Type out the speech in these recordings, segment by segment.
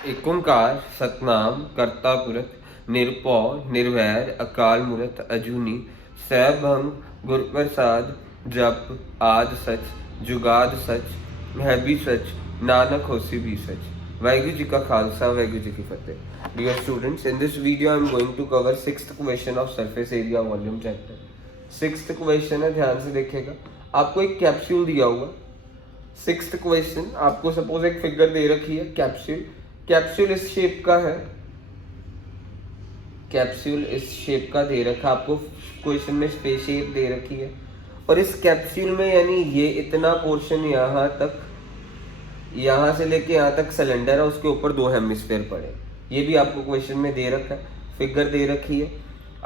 एक ओंकार सतनाम करता पुरख निरपौ निर्वैर अकाल मूरत अजूनी सैभंग गुरप्रसाद जप आद सच जुगाद सच है भी सच नानक होसी भी सच। वाहिगुरु जी का खालसा वाहिगुरु जी की फतेह। Dear students, in this video I am going to cover sixth question of surface area volume chapter। Sixth question है, ध्यान से देखिएगा। आपको एक कैप्सूल दिया हुआ। सिक्स्थ क्वेश्चन, आपको सपोज एक फिगर दे रखी है कैप्सूल। कैप्सूल इस शेप का है, कैप्सूल इस शेप का दे रखा आपको क्वेश्चन में, शेप दे रखी है। और इस कैप्सूल में यानी ये इतना पोर्शन यहाँ तक, यहाँ से लेके यहाँ तक सिलेंडर है, उसके ऊपर दो हेमिस्फीयर पड़े। ये भी आपको क्वेश्चन में दे रखा है, फिगर दे रखी है।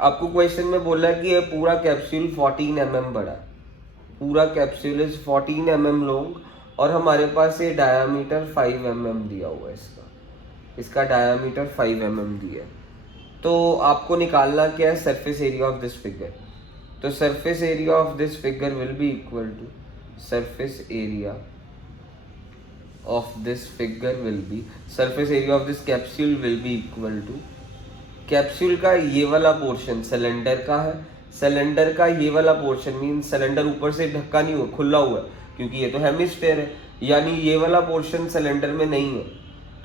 आपको क्वेश्चन में बोला है कि ये पूरा कैप्सूल 14 mm बड़ा, पूरा कैप्सूल इज 14 mm लॉन्ग और हमारे पास ये डायामीटर 5 mm दिया हुआ है। इसका डायामीटर 5 mm दिया है। तो आपको निकालना क्या है, surface area of this figure. तो surface area of this figure will be equal to surface area of this figure will be surface area of this capsule will be equal to, capsule का ये वाला portion cylinder का है, cylinder का ये वाला portion mean cylinder ऊपर से ढक्का नहीं हुआ, खुला हुआ है, क्योंकि ये तो हेमिस्फीयर है, यानी ये वाला पोर्शन सिलेंडर में नहीं है।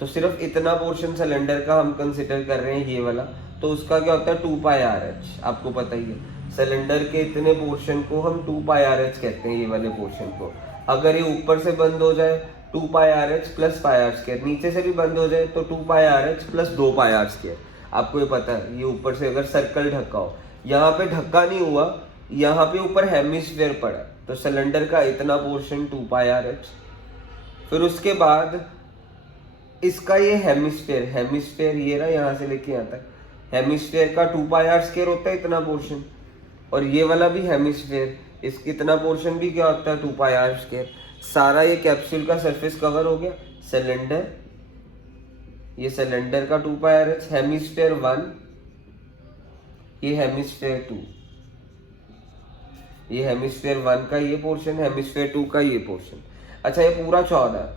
तो सिर्फ इतना पोर्शन सिलेंडर का हम कंसिडर कर रहे हैं, ये वाला। तो उसका क्या होता है 2πRh, आपको पता ही है। सिलेंडर के इतने पोर्शन को हम 2πRh कहते हैं, ये वाले पोर्शन को। अगर ये ऊपर से बंद हो जाए 2πRh प्लस πr², नीचे से भी बंद हो जाए तो 2πRh प्लस 2πr²। आपको ये पता है, ये ऊपर से अगर सर्कल ढक्का हो, यहाँ पे ढक्का नहीं हुआ, यहाँ पे ऊपर हेमिस्फीयर पड़ा, तो सिलेंडर का इतना पोर्शन 2πRh। फिर उसके बाद इसका ये हेमिस्फीयर, हेमिस्फीयर ये रहा, यहाँ से लेके यहाँ तक हेमिस्फीयर का 2πr² होता है इतना पोर्शन, और ये वाला भी हेमिस्फीयर, इसकी इतना पोर्शन भी क्या होता है 2πr²। सारा ये कैप्सूल का सरफेस कवर हो गया। सिलेंडर, ये सिलेंडर का 2πRh, हेमिस्फीयर 1, ये हेमिस्फीयर 2, ये हेमिस्फीयर 1 का ये पोर्शन, हेमिस्फीयर 2 का ये पोर्शन। अच्छा, ये पूरा 14,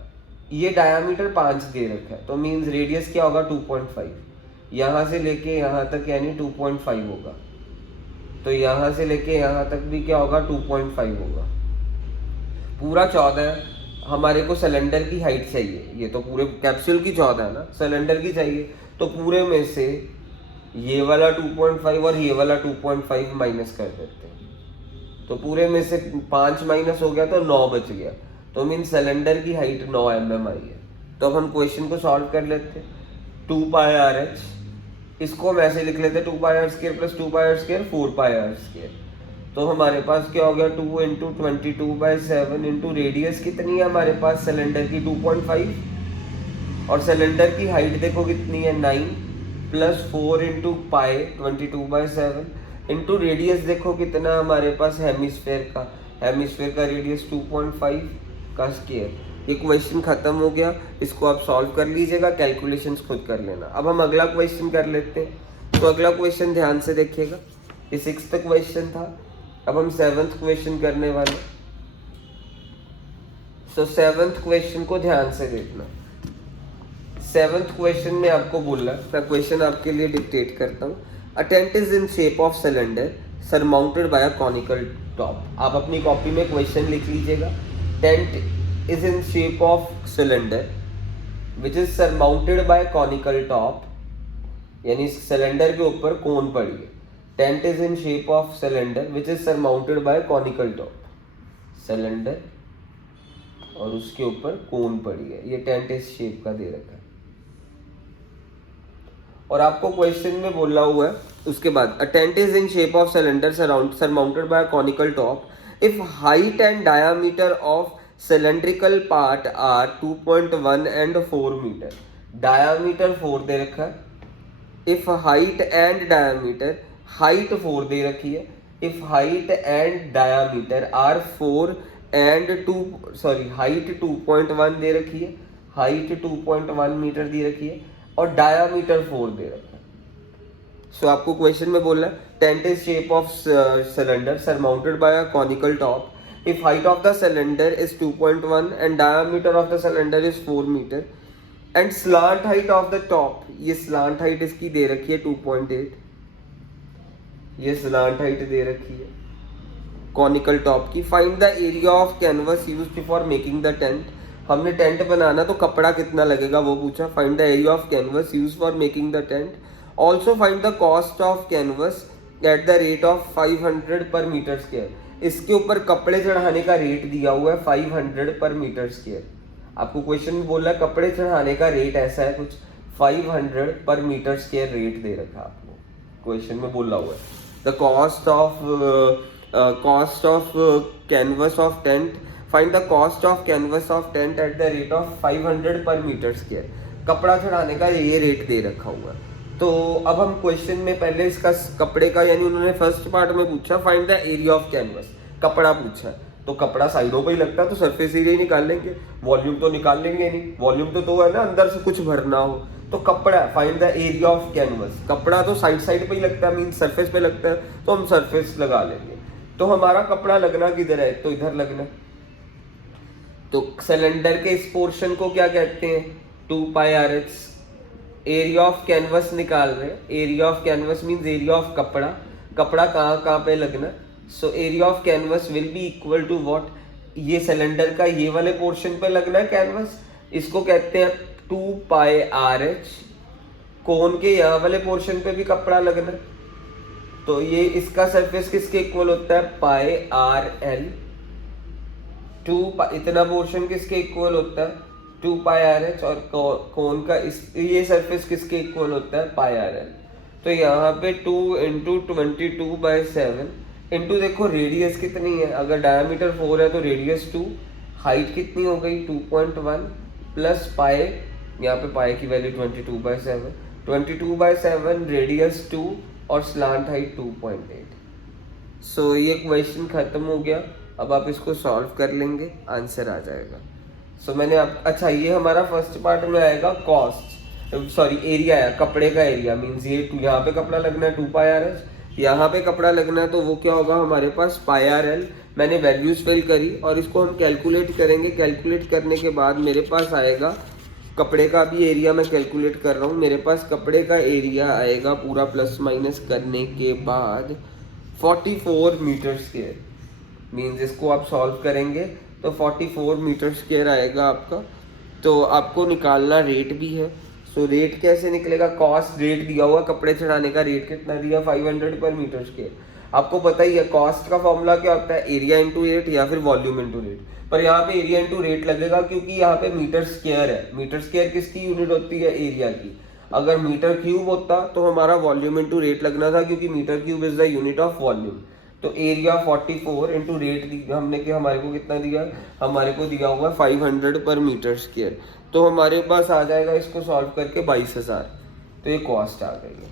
ये डायामीटर 5 दे रखा है, तो मींस रेडियस क्या होगा 2.5, यहाँ से लेके यहाँ तक यानी 2.5 होगा। तो यहाँ से लेके यहाँ तक भी क्या होगा 2.5 होगा। पूरा 14 है, हमारे को सिलेंडर की हाइट चाहिए, ये तो पूरे कैप्सूल की 14 है ना, सिलेंडर की चाहिए। तो पूरे में से ये वाला 2.5 और ये वाला 2.5 माइनस कर देते हैं, तो पूरे में से 5 माइनस हो गया तो 9 बच गया। तो मीन सिलेंडर की हाइट 9 mm आई है। तो अब हम क्वेश्चन को सॉल्व कर लेते हैं। 2πRh, इसको हम ऐसे लिख लेते हैं 2πr² प्लस 2πr², 4πr²। तो हमारे पास क्या हो गया 2 इंटू 22/7 इंटू रेडियस कितनी है हमारे पास सिलेंडर की 2.5, और सिलेंडर की हाइट देखो कितनी है 9, plus 4 into pi 22/7 into radius देखो कितना हमारे पास हेमिस्फीयर का, हेमिस्फीयर का रेडियस 2.5 का स्क्वायर। ये क्वेश्चन खत्म हो गया, इसको आप सॉल्व कर लीजिएगा, कैलकुलेशंस खुद कर लेना। अब हम अगला क्वेश्चन कर लेते हैं। तो अगला क्वेश्चन ध्यान से देखिएगा, ये सिक्स्थ क्वेश्चन था। अब हम सेवंथ क्वेश्चन करने वाले। सो सेवंथ क्वेश्चन को ध्यान से देखना। सेवंथ क्वेश्चन में आपको बोला, मैं क्वेश्चन आपके लिए डिक्टेट करता हूँ। A tent is in shape of cylinder surmounted by a conical top. आप अपनी कॉपी में क्वेश्चन लिख लीजिएगा। Tent is in shape of cylinder which is surmounted by conical top, यानी सिलेंडर के ऊपर कोन पड़ी है। Tent is in shape of cylinder which is surmounted by conical top, cylinder और उसके ऊपर कोन पड़ी है, ये टेंट इस शेप का दे रखा है। और आपको क्वेश्चन में बोला हुआ है उसके बाद, a tent is in shape of cylinder surmounted by conical top if height and diameter of cylindrical part are 2.1 and 4 metre. Diameter 4 दे रखा है, if height and diameter, height 4 दे रखी है, if height and diameter are 4 and height 2.1 दे रखी है, height 2.1 metre दे रखी है, और डायामीटर 4 दे रखा है। सो आपको क्वेश्चन में बोला tent is shape of cylinder surmounted by a conical top if height of the cylinder is 2.1 and diameter of the cylinder is 4 meter, and slant height of the top, ये slant height इसकी दे रखी है 2.8, ये slant height दे रखी है conical top की। Find the area of canvas used for making the tent, हमने tent बनाना तो कपड़ा कितना लगेगा वो पूछा। Find the area of canvas used for making the tent, also find the cost of canvas at the rate of 500 पर metre square, इसके ऊपर कपड़े चढ़ाने का रेट दिया हुआ है 500 पर मीटर स्क्वायर। आपको क्वेश्चन में बोल रहा है कपड़े चढ़ाने का रेट ऐसा है कुछ 500 पर मीटर स्क्वायर रेट दे रखा है आपको, क्वेश्चन में बोला हुआ है। The cost of canvas of tent, find the cost of canvas of tent at the rate of 500 पर मीटर स्क्वायर, कपड़ा चढ़ाने का ये रेट दे रखा हुआ है। तो अब हम क्वेश्चन में पहले इसका कपड़े का, यानी उन्होंने फर्स्ट पार्ट में पूछा find the area of canvas, कपड़ा पूछा है तो कपड़ा साइडों पे ही लगता है तो सरफेस एरिया ही निकाल लेंगे, वॉल्यूम तो निकाल लेंगे नहीं, वॉल्यूम तो है ना अंदर से कुछ भरना हो। तो कपड़ा, find the area of canvas, कपड़ा तो साइड पे ही लगता है, मीन सरफेस पे लगता है तो हम सरफेस लगा लेंगे। तो हमारा कपड़ा लगना किधर है, तो इधर लगना। तो सिलेंडर के इस पोर्शन को क्या कहते हैं, 2πrh। एरिया ऑफ कैनवस निकाल रहे हैं, area of canvas means area of कपड़ा, कपड़ा कहाँ पे लगना। So area of canvas will be equal to what, ये सिलेंडर का ये वाले पोर्शन पे लगना है कैनवस, इसको कहते हैं 2πrh। कोन के यहाँ वाले पोर्शन पे भी कपड़ा लगना, तो ये इसका सरफेस किसके इक्वल होता है, πrl। इतना पोर्शन किसके इक्वल होता है, 2πrh, और कोन का ये सरफेस किसके इक्वल होता है, πrl। तो यहाँ पे 2 × 22/7 इंटू देखो रेडियस कितनी है, अगर डायमीटर 4 है तो रेडियस 2, हाइट कितनी हो गई 2.1 प्लस पाई, यहाँ पे पाई की वैल्यू 22/7, 22/7 रेडियस 2 और स्लांट हाइट 2.8। सो ये क्वेश्चन खत्म हो गया। अब आप इसको सॉल्व कर लेंगे, आंसर आ जाएगा। सो मैंने अच्छा ये हमारा फर्स्ट पार्ट में आएगा कॉस्ट, सॉरी एरिया है, कपड़े का एरिया मींस ये यहाँ पे कपड़ा लगना है 2πrh, यहाँ पे कपड़ा लगना है तो वो क्या होगा हमारे पास πrl। मैंने वैल्यूज फिल करी और इसको हम कैलकुलेट करेंगे, कैलकुलेट करने के बाद मेरे पास आएगा कपड़े का भी एरिया, मैं कैलकुलेट कर रहा हूँ, मेरे पास कपड़े का एरिया आएगा पूरा प्लस माइनस करने के बाद 44 मीटर स्क्वायर। मीन्स इसको आप सॉल्व करेंगे तो 44 मीटर स्क्वायर आएगा आपका। तो आपको निकालना रेट भी है। सो रेट कैसे निकलेगा, कॉस्ट रेट दिया हुआ, कपड़े चढ़ाने का रेट कितना दिया 500 पर मीटर स्क्वायर। आपको पता ही है कॉस्ट का फॉर्मूला क्या होता है, एरिया इंटू रेट या फिर वॉल्यूम इंटू रेट, पर यहाँ पे एरिया इंटू रेट लगेगा क्योंकि यहाँ पे मीटर स्क्वायर है। मीटर स्क्वायर किसकी यूनिट होती है, एरिया की। अगर मीटर क्यूब होता तो हमारा वॉल्यूम इंटू रेट लगना था क्योंकि metre cube is the unit of volume. तो एरिया 44 इंटू रेट हमने कि हमारे को कितना दिया, हमारे को दिया हुआ 500 पर मीटर स्क्वायर। तो हमारे पास आ जाएगा इसको सॉल्व करके 22,000। तो ये कॉस्ट आ गई है।